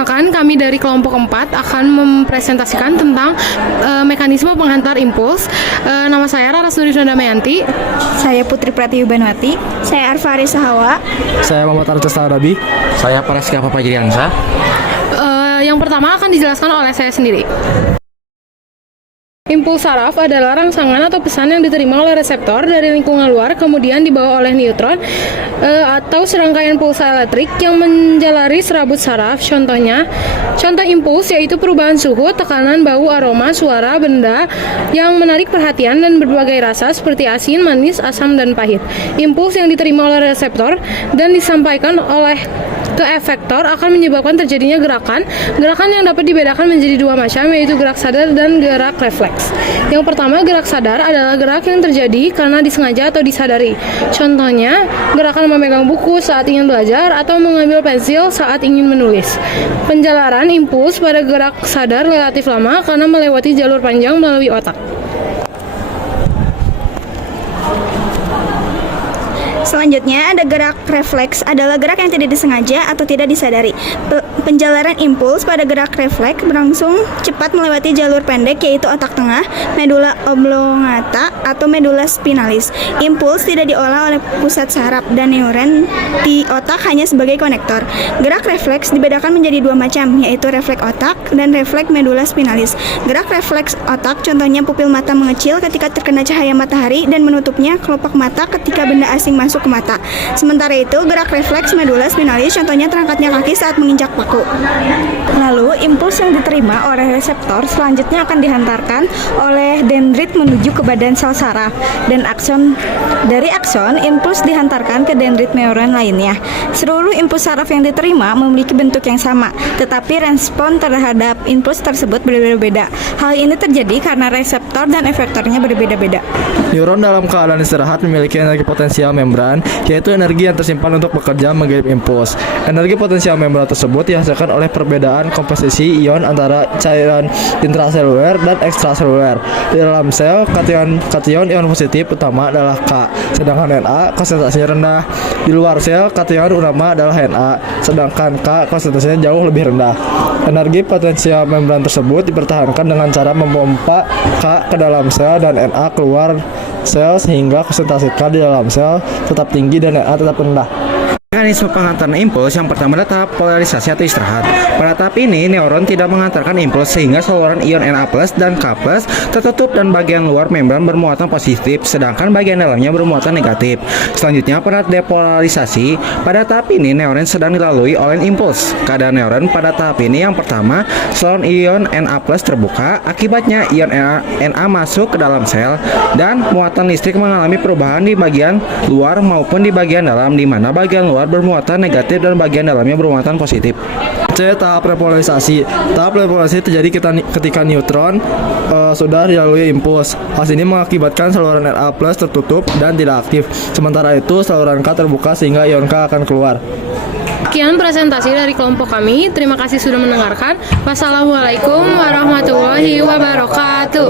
Perkenalkan, kami dari kelompok 4 akan mempresentasikan tentang mekanisme penghantar impuls. Nama saya Rara Suri Damayanti. Saya Putri Pratiubanwati. Saya Arfari Sahawa. Saya Muhammad Arcus Arabi. Saya Praska Papajiriansa. Yang pertama akan dijelaskan oleh saya sendiri. Impuls saraf adalah rangsangan atau pesan yang diterima oleh reseptor dari lingkungan luar kemudian dibawa oleh neutron atau serangkaian pulsa elektrik yang menjalari serabut saraf. Contoh impuls yaitu perubahan suhu, tekanan, bau, aroma, suara, benda yang menarik perhatian dan berbagai rasa seperti asin, manis, asam, dan pahit. Impuls yang diterima oleh reseptor dan disampaikan oleh ke efektor akan menyebabkan terjadinya gerakan yang dapat dibedakan menjadi dua macam, yaitu gerak sadar dan gerak refleks. Yang pertama, gerak sadar adalah gerak yang terjadi karena disengaja atau disadari. Contohnya, gerakan memegang buku saat ingin belajar atau mengambil pensil saat ingin menulis. Penjalaran impuls pada gerak sadar relatif lama karena melewati jalur panjang melalui otak. Selanjutnya ada gerak refleks, adalah gerak yang tidak disengaja atau tidak disadari. Penjalaran impuls pada gerak refleks berlangsung cepat melewati jalur pendek yaitu otak tengah, medula oblongata atau medula spinalis. Impuls tidak diolah oleh pusat saraf dan neuron di otak hanya sebagai konektor. Gerak refleks dibedakan menjadi dua macam, yaitu refleks otak dan refleks medula spinalis. Gerak refleks otak contohnya pupil mata mengecil ketika terkena cahaya matahari dan menutupnya kelopak mata ketika benda asing masuk ke mata. Sementara itu, gerak refleks medula spinalis contohnya terangkatnya kaki saat menginjak paku. Lalu, impuls yang diterima oleh reseptor selanjutnya akan dihantarkan oleh dendrit menuju ke badan sel saraf dan akson. Dari akson, impuls dihantarkan ke dendrit neuron lainnya. Seluruh impuls saraf yang diterima memiliki bentuk yang sama, tetapi respon terhadap impuls tersebut berbeda-beda. Hal ini terjadi karena reseptor dan efektornya berbeda-beda. Neuron dalam keadaan istirahat memiliki energi potensial membran, yaitu energi yang tersimpan untuk bekerja mengirim impuls. Energi potensial membran tersebut dihasilkan oleh perbedaan komposisi ion antara cairan intraseluler dan ekstraseluler. Di dalam sel, kation ion positif utama adalah K, sedangkan Na konsentrasinya rendah. Di luar sel, kation utama adalah Na, sedangkan K konsentrasinya jauh lebih rendah. Energi potensial membran tersebut dipertahankan dengan cara memompa K ke dalam sel dan Na keluar sel sehingga konsentrasi K di dalam sel tetap tinggi dan Na tetap rendah. Mekanisme penghantaran impuls yang pertama adalah tahap polarisasi atau istirahat. Pada tahap ini, neuron tidak menghantarkan impuls sehingga saluran ion Na+ dan K+ tertutup dan bagian luar membran bermuatan positif, sedangkan bagian dalamnya bermuatan negatif. Selanjutnya, pada depolarisasi, pada tahap ini neuron sedang dilalui oleh impuls. Keadaan neuron pada tahap ini yang pertama, saluran ion Na+ terbuka, akibatnya ion Na masuk ke dalam sel dan muatan listrik mengalami perubahan di bagian luar maupun di bagian dalam, di mana bagian luar bermuatan negatif dan bagian dalamnya bermuatan positif. C. Tahap repolarisasi. Tahap repolarisasi terjadi ketika neutron sudah dilalui impuls. Hal ini mengakibatkan saluran Na+ tertutup dan tidak aktif. Sementara itu, saluran K terbuka sehingga ion K akan keluar. Sekian presentasi dari kelompok kami. Terima kasih sudah mendengarkan. Wassalamualaikum warahmatullahi wabarakatuh.